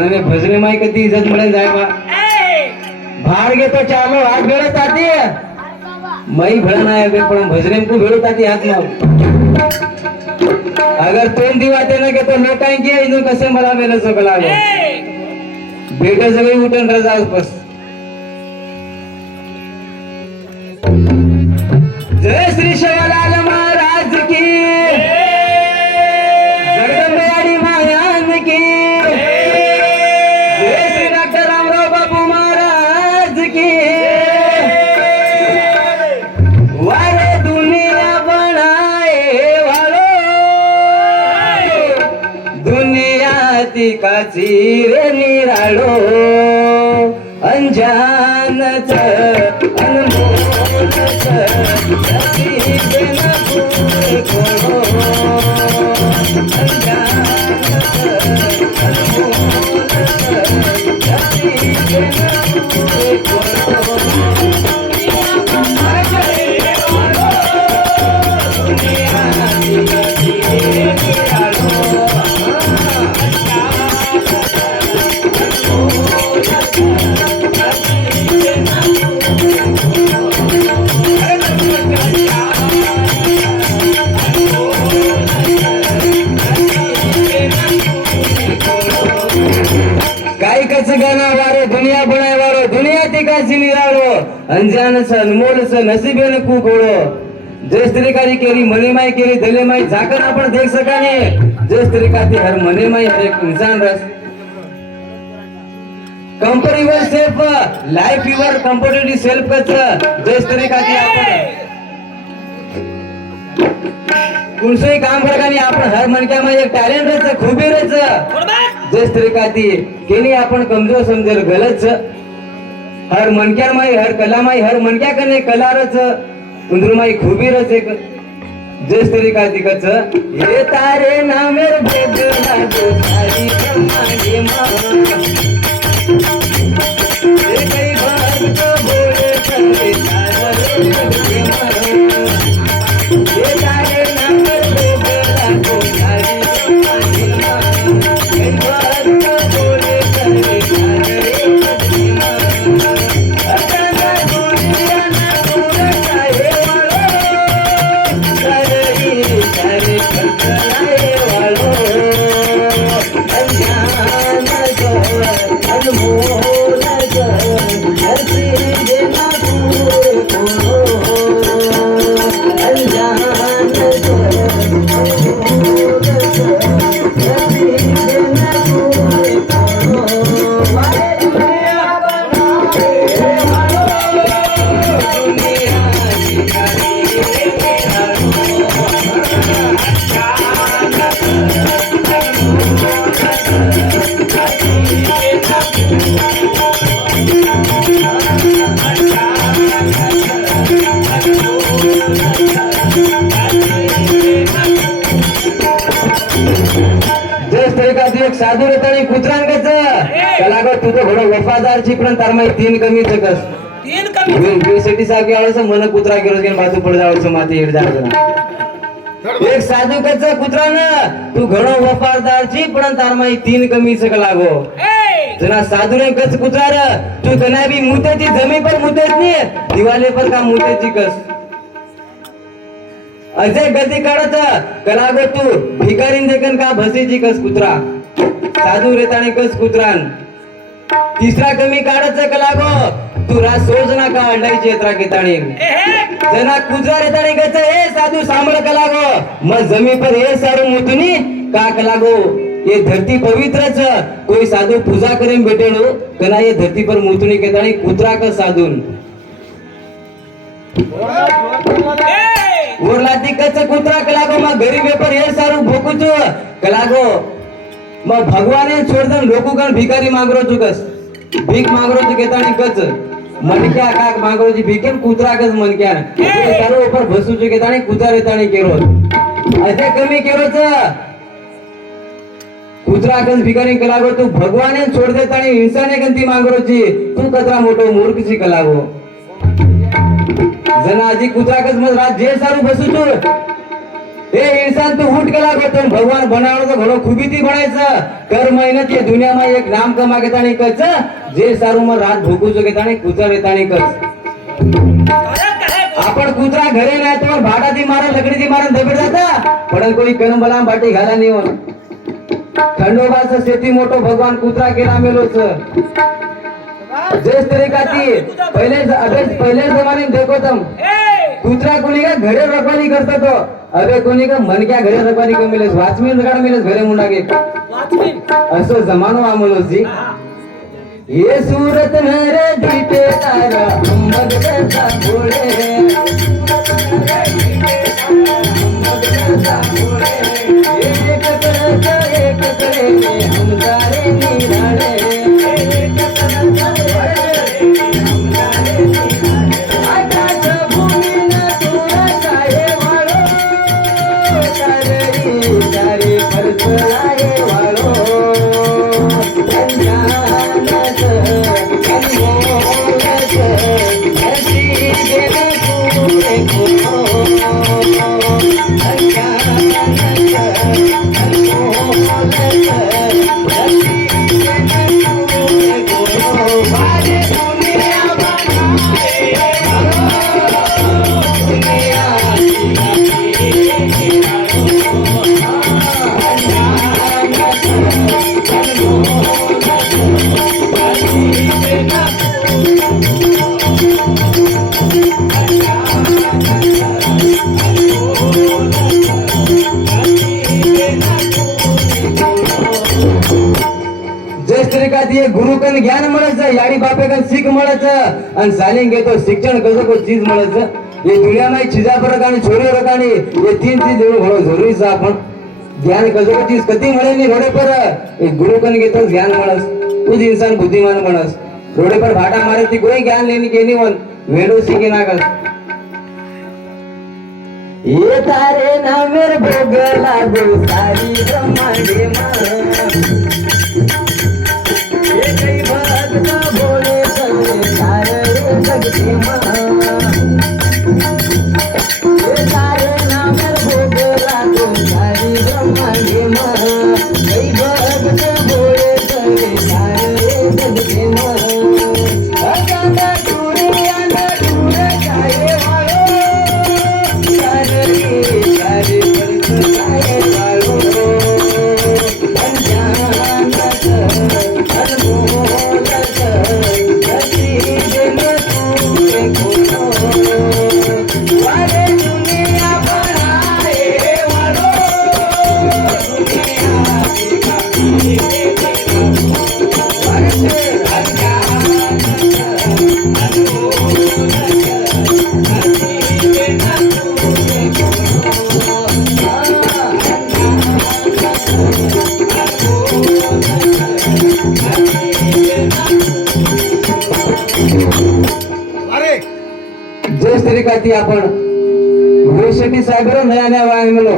भजने माई कधी इज्जत मिळेल जाय बा भार घेतो चालो हात भेळत आती मई भळा नाही अबे पण भजने को भेळत आती हात मग अगर तोंड दिवाते ना के तो लोकांची इथून कसे मला मेल सकला बेटा सगळी उठून रजा बस जय श्री शिवलाल महाराज की जगदंबे मायान की जय श्री डॉक्टर रामराव बाबू महाराज की वारे दुनिया बनाए वालो दुनिया तिकाची रे निराळो अंजानच अनमोलच रसिके न पुरे कोणो अंजानच अनमोलच रसिके न पुरे कोणो गाना वारो दुनिया बनाए वारो दुनिया तिकाची निराळो अंजानच अनमोलच नसीबेन कुकोळो जस तरीकारी केली मनीमाई केली दलेमाई झाकन आपण देख सकाने जस तरीकाती हर मनीमाई हर एक इंसान रस कंपनी वर self life your company self कच जस तरीकाती आपण कुणसोई काम करतानी आपण हर मनक्यामध्ये एक टॅलेंट रच खूबी रच जस तरीकाती केली आपण कमजोर समजेल गलत हर मनक्यार माई हर कला माई हर मनक्या कने कलारच कुंदरू माई खूबी रच एक जस तरीकाती कच ये तारे नामेर भेदला जो सारी ब्रह्मांडी मा ये कई भक्त बोले चले सारे ये तारे नामेर भेदला जो सारी ब्रह्मांडी मा कई भक्त बोले चले सारे अतना दुनिया ना पूरा है वालो सारे सारे खतराए वालो अंजान जो अनमोल जो हसी देना पूरे को अंजान जो अनमोल जो हसी देना पूरे को दुनिया बनाए वालो दुनिया जस तरीकाती एक साधू रेताणी कुत्रांगच कलागर तू तो घडो वफादार ची पण तारमाई तीन कमी सकस तीन कमी बेसाठी साकी आवडस मन कुत्रा गेलो की बाजू पड जावस माती हेड जाग एक साधू कच कुत्रान तू घडो वफादार ची पण तारमाई तीन कमी सक लागो जना साधू ने कच कुत्रार तू कना भी मुतेची जमी पर मुतेच नी दिवाले पर का मुतेची कस अजय गती काढत कलागो तू भिकारीन देखन का भसीची कस कुत्रा साधू रेताने कस कुत्रान तिसरा कमी काढत कलागो तू रा सोजना का अड्डायची येत्रा केताणी जना कुत्रा रेताने कस ए साधू सांभळ कलागो मग जमी पर हे सारू मुतुनी का कलागो ये धरती पवित्रच कोई साधु पूजा करें बेटेड़ो कना ये धरती पर मुतुनी केताणी कुत्रा का साधून ओरलाती कच कुत्रा कलागो मा गरीब पर हे सारू भोकुचो कलागो मा भगवाने छोड़दन लोकू कन भिकारी मांगरो चुकस भीख मांगरो च केताणी कच मनक्या का मांगरो जी भीकेन कुत्रा कस मनक्या सारू ऊपर भसू च केताणी कुत्रा रेताणी केरो असे कमी केरो च कुत्रा कस भिकारी कलागो तू भगवाने छोड़ देताणी इंसाने गंती मांगरो ची तू कतरा मोटो मूर्ख ची कलागो जनाजी कुत्रा कस मज रात जे सारू बसू छु हे इंसान तू उठ केला होतो भगवान बनावण्याचं घडो खूबी ती बनायचं कर मेहनत ये दुनियाમાં एक नाम कमा घेतानी कच जे सारू मग रात भोगूचो घेतानी कुचर येतानी कच आपण कुत्रा घरे नाही तर भाटाती मारा लकडी मारा दबेड जाता पण कोणी कनबलाम बाटी घाला नेऊन खंडोबाचं शेती मोठो भगवान कुत्रा केला मेलोच जेस तरीका ती पहिले जमाने देखो तुम कुत्रा कोणी का घरे रखवाली करता तो अबे कोणी का मन क्या घरे रखवाली को मिलेस वाचमीन रगाड मिलेस घरे मुंडा के असो जमानो आमलो जी ये सूरत नरे दीपे तारा अम्मद करता बोले एक करे हम सारे निराले गुरु कन ज्ञान મળે याडी बापे कन सीख મળે અને सालिंग घेतो शिक्षण कसं को चीज મળે ये दुनिया में चीजा पर रखानी छोरी रखानी ये तीन चीज घणो जरूरी છે आपण ज्ञान कसं को चीज कधी મળે ની रोडे पर ये गुरु कन घेतो ज्ञान મળે तुझ इंसान बुद्धिमान बनस रोडे पर भाटा मारे ती कोई ज्ञान लेनी के नहीं वन वेडो सीखे ना कर ये तारे नामेर भोग लागो सारी ब्रह्मांडे मा बोले सारे जगते सारे नाम भोग लागो सारी ब्रह्मांडे भक्त बोले सारे जगते जस तरीका ती आपण वेशेटी साहेब नया नया वाया मिळो